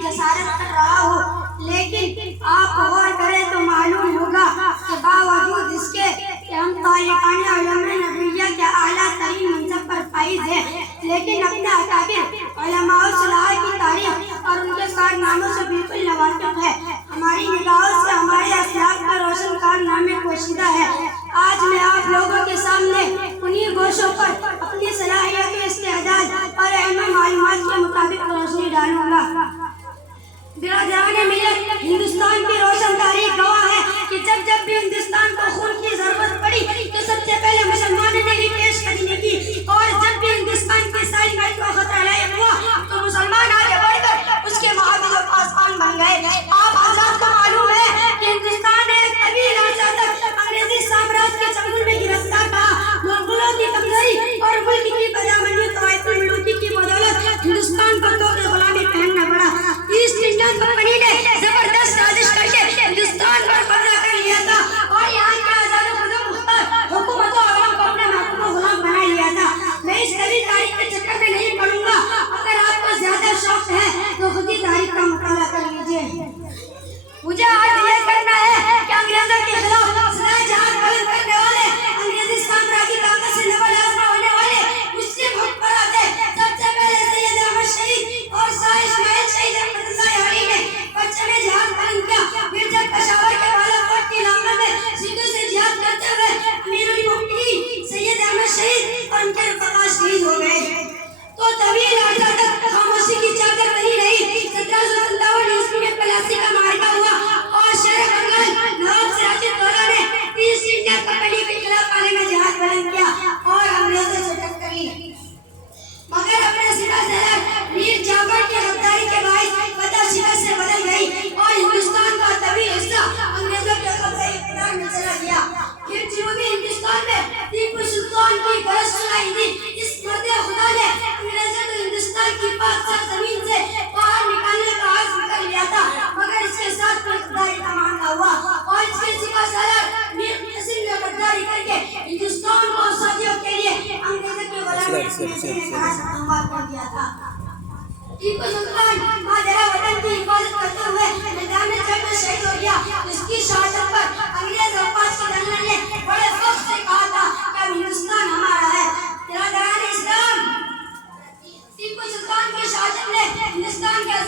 کی جسارت کر رہا ہو، لیکن آپ غور کریں تو معلوم ہوگا کہ باوجود اس کے کہ ہم طالقان علوم نبویہ کے اعلیٰ ترین منصب پر فائز ہیں، لیکن اپنے اکابر علماء صلاح کی تاریخ اور ان کے کارناموں سے بالکل ناواقف ہے۔ ہماری نگاہوں سے ہمارے اسلاف کا روشن کارنامے پوشیدہ ہے۔ آج میں آپ لوگوں کے سامنے انہی گوشوں پر اپنی صلاحیت، استعداد اور علم معلومات کے مطابق روشنی ڈالوں گا۔ برادران ملت، ہندوستان کی روشن تاریخ گواہ ہے کہ جب بھی ہندوستان کو خون کی ضرورت پڑی تو سب سے پہلے مسلمانوں نے ہی پیش قدمی کی، اور جب بھی ہندوستان کی سالمیت کو خطرہ لاحق ہوا تو مسلمان آگے بڑھ کر اس کے محافظ و پاسبان بن گئے۔ آپ حضرات کو معلوم ہے کہ ہندوستان ایک طویل عرصہ تک انگریزی سامراج کے چنگل میں گرفتار رہا۔ مغلوں کی کمزوری اور ملک کی بدامنی طوائف الملوکی کی بدولت ہندوستان کو طوق غلامی پہننا پڑا۔ ایسٹ انڈیا کمپنی نے زبردست سازش کر کے ہندوستان پر قبضہ کر لیا تھا اور یہاں کے آزاد و خود مختار حکومت و عوام کو اپنے محکوم و غلام بنا لیا تھا۔ میں اس طویل تاریخ کے چکر میں نہیں پڑوں گا، اگر آپ کو زیادہ شوق ہے تو خود ہی تاریخ کا مطالعہ کر لیجیے۔ مجھے آج یہ کرنا ہے کہ انگریزوں کے خلاف سرائے جہاد بلند کرنے والے، انگریزی سامراجی طاقت سے نبل آزما ہونے والے مسلم حکمران تھے۔ سب سے پہلے سید احمد شہید اور شاہ اسماعیل شہید رحمۃ اللہ علیہ نے پرچم جہاد بلند کیا۔ پھر جب پشاور کے بالا کوٹ کے علاقے میں سندھوں سے جہاد کرتے ہوئے امیر المؤمنین سید احمد شہید اور ان کے رفقا شہید ہو گئے تو طویل عرصہ تک خاموشی کی چادر بنی رہی۔ 1757 عیسوی میں پلاسی کا معرکہ ہوا اور شیر بنگال نواب سراج الدولہ نے ایسٹ انڈیا کمپنی کے خلاف عالمی جہاد بلند کیا اور انگریزوں سے ٹکر لی، مگر اپنے سپہ سالار میر جعفر کی غداری کے باعث فتح شکست سے بدل گئی اور ہندوستان کا طویل حصہ انگریزوں کے قبضے اقتدار میں چلا گیا۔ پھر جنوبی ہندوستان میں ٹیپو سلطان کی گرج سنائی دی۔ اس مرد خدا نے انگریزوں کو ہندوستان کی پاک سرزمین سے باہر نکالنے کا عزم کر لیا تھا، مگر اس کے ساتھ غداری کا معاملہ ہوا اور اس کے سپہ سالار میر قاسم نے غداری کر کے ہندوستان کو صدیوں کے لیے انگریزوں کی غلامی کر دیا تھا۔ ٹیپو سلطان مادرہ وطن کی حفاظت کرتے ہوئے میدان جنگ میں شہید ہو گیا۔ اس کی شہادت پر انگریز عباس کی جنرل نے بڑے فخر سے کہا تھا کہ اب ہندوستان ہمارا ہے۔ برادران اسلام، ٹیپو سلطان کی شہادت نے ہندوستان کے